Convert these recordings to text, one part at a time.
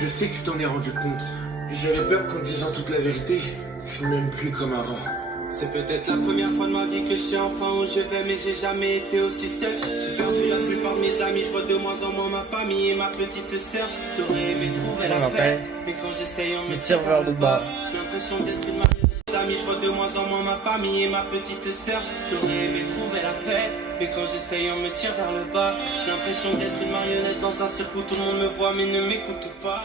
je sais que tu t'en es rendu compte. J'avais peur qu'en disant toute la vérité, je ne m'aime plus comme avant. C'est peut-être la première fois de ma vie que je sais enfin où je vais, mais j'ai jamais été aussi seul. J'ai perdu la plupart de mes amis, je vois de moins en moins ma famille et ma petite sœur. J'aurais aimé trouver la paix, mais quand j'essaye on me tire vers le bas. L'impression d'être une marionnette. Mes amis, je vois de moins en moins ma famille et ma petite sœur. J'aurais aimé trouver la paix, mais quand j'essaye on me tire vers le bas. L'impression d'être une marionnette dans un cirque où tout le monde me voit mais ne m'écoute pas.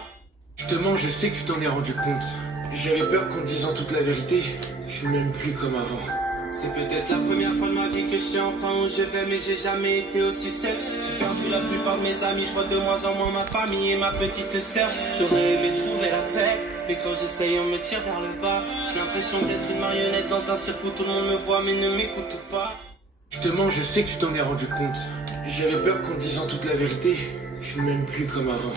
Justement, je sais que tu t'en es rendu compte. J'avais peur qu'en disant toute la vérité, je ne m'aime plus comme avant. C'est peut-être la première fois de ma vie que je sais enfin où je vais, mais j'ai jamais été aussi seul. J'ai perdu la plupart de mes amis, je vois de moins en moins ma famille et ma petite sœur. J'aurais aimé trouver la paix, mais quand j'essaye on me tire vers le bas. L'impression d'être une marionnette dans un cirque où tout le monde me voit mais ne m'écoute pas. Justement, je sais que tu t'en es rendu compte. J'avais peur qu'en disant toute la vérité, je ne m'aime plus comme avant.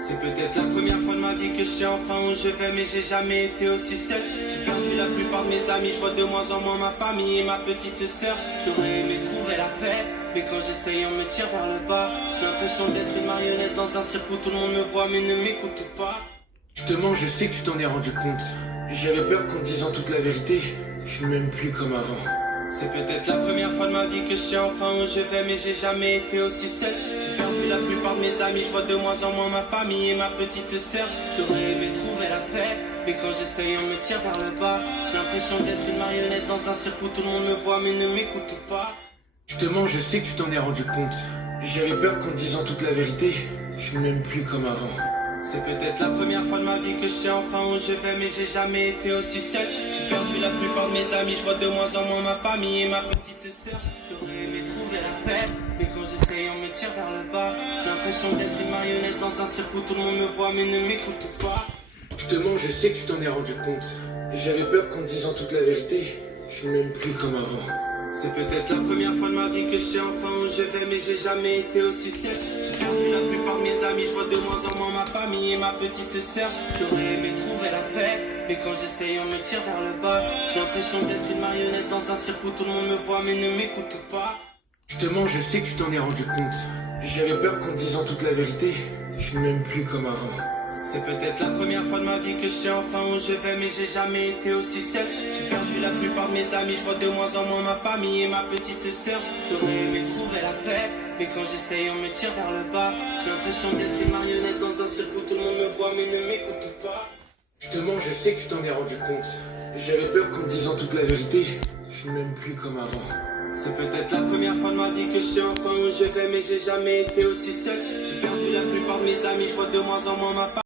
C'est peut-être la première fois de ma vie que je sais enfin où je vais, mais j'ai jamais été aussi seul. J'ai perdu la plupart de mes amis, je vois de moins en moins ma famille et ma petite sœur. J'aurais aimé trouver la paix, mais quand j'essaye on me tire vers le bas. L'impression d'être une marionnette dans un cirque où tout le monde me voit mais ne m'écoute pas. Justement, je sais que tu t'en es rendu compte. J'avais peur qu'en disant toute la vérité, je ne m'aime plus comme avant. C'est peut-être la première fois de ma vie que je sais enfin où je vais, mais j'ai jamais été aussi seul. J'ai perdu la plupart de mes amis, je vois de moins en moins ma famille et ma petite sœur. J'aurais aimé trouver la paix, mais quand j'essaye on me tire vers le bas. L'impression d'être une marionnette dans un cirque où tout le monde me voit mais ne m'écoute pas. Justement, je sais que tu t'en es rendu compte. J'avais peur qu'en disant toute la vérité, je ne m'aime plus comme avant. C'est peut-être la première fois de ma vie que je sais enfin où je vais, mais j'ai jamais été aussi seul. J'ai perdu la plupart de mes amis, je vois de moins en moins ma famille et ma petite sœur. J'aurais aimé trouver la paix, mais quand j'essaye on me tire vers le bas. L'impression d'être une marionnette dans un cirque où tout le monde me voit mais ne m'écoute pas. Justement, je sais que tu t'en es rendu compte. J'avais peur qu'en disant toute la vérité, je ne m'aime plus comme avant. C'est peut-être la première fois de ma vie que je sais enfin où je vais, mais j'ai jamais été aussi seul. J'ai perdu la plupart de mes amis, je vois de moins en moins ma famille et ma petite sœur. J'aurais aimé trouver la paix, mais quand j'essaye on me tire vers le bas. L'impression d'être une marionnette dans un cirque où tout le monde me voit mais ne m'écoute pas. Justement, je sais que tu t'en es rendu compte. J'avais peur qu'en disant toute la vérité, je ne m'aime plus comme avant. C'est peut-être la première fois de ma vie que je sais enfin où je vais, mais j'ai jamais été aussi seul. J'ai perdu la plupart de mes amis, je vois de moins en moins ma famille et ma petite sœur. J'aurais aimé trouver la paix, mais quand j'essaye on me tire vers le bas. L'impression d'être une marionnette dans un cirque où tout le monde me voit mais ne m'écoute pas. Justement, je sais que tu t'en es rendu compte. J'avais peur qu'en disant toute la vérité, je ne m'aime plus comme avant. C'est peut-être la première fois de ma vie que je sais enfin où je vais, mais j'ai jamais été aussi seul. J'ai perdu la plupart de mes amis, je vois de moins en moins ma famille.